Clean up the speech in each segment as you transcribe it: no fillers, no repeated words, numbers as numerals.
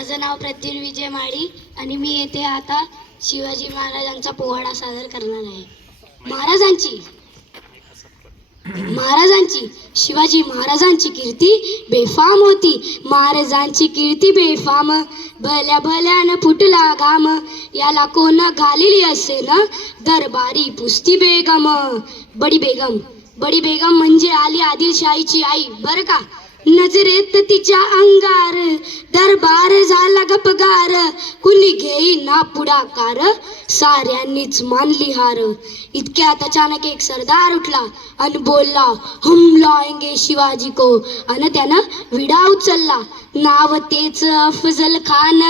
माझं नाव प्रद्युन विजय माळी आणि मी येथे आता शिवाजी महाराजांचा पोवाडा सादर करणार आहे. महाराजांची शिवाजी महाराजांची कीर्ती बेफाम होती. महाराजांची कीर्ती बेफाम, भल्या भल्यानं फुटला घाम. याला कोण घालिली असे न दरबारी पुस्ती बेगम. बडी बेगम म्हणजे आली आदिलशाहीची आई बर का. नजरेत तिच्या अंगार दरबार झाला गपगार. कुणी घेईना पुढाकार, साऱ्यांनीच मानली हार. इतक्यात अचानक एक सरदार उठला आणि बोलला, हम लाएंगे शिवाजी को. आणि त्यानं विडा उचलला. नाव तेच अफजल खान.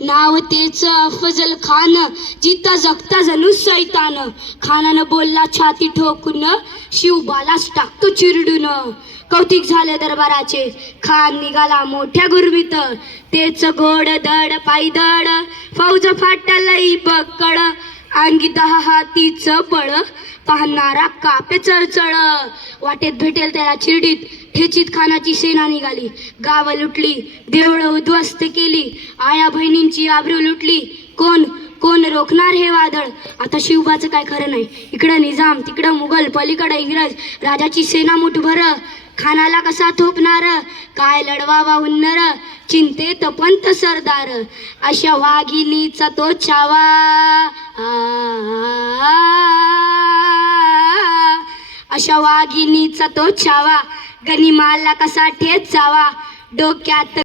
नाव तेच अफजल खान, जिता जगता जणू सैतान. खानानं बोलला छाती ठोकून, शिवबालाच टाकतो चिरडून. कौतिक झाले दरबाराचे. खान निघाला मोठ्या गुरमीत. तेच घोड दड पायदड, फौज फाटलई बक्कड. अंगी 10 हातीचं बळ, पाहणारा कापे चळचळ. वाटेत भेटेल त्याला चिरडीत, ठेचीत खानाची सेना निघाली. गाव लुटली, देवळं उद्ध्वस्त केली, आया बहिणींची आबरू लुटली. कोण रोखणार हे वादळ. आता शिवबाचं काय खरं नाही. इकडं निजाम, तिकडं मुघल, पलीकडं इंग्रज. राजाची सेना मुठभर, खानाला कसा थोपणार. काय लढवावा हुन्नर, चिंतेत पंत सरदार. अशा वाघिणीचा तो छावा, अशा वाघिणीचा तो छावा. गनिमाला कसा ठेचावा. डोक्यात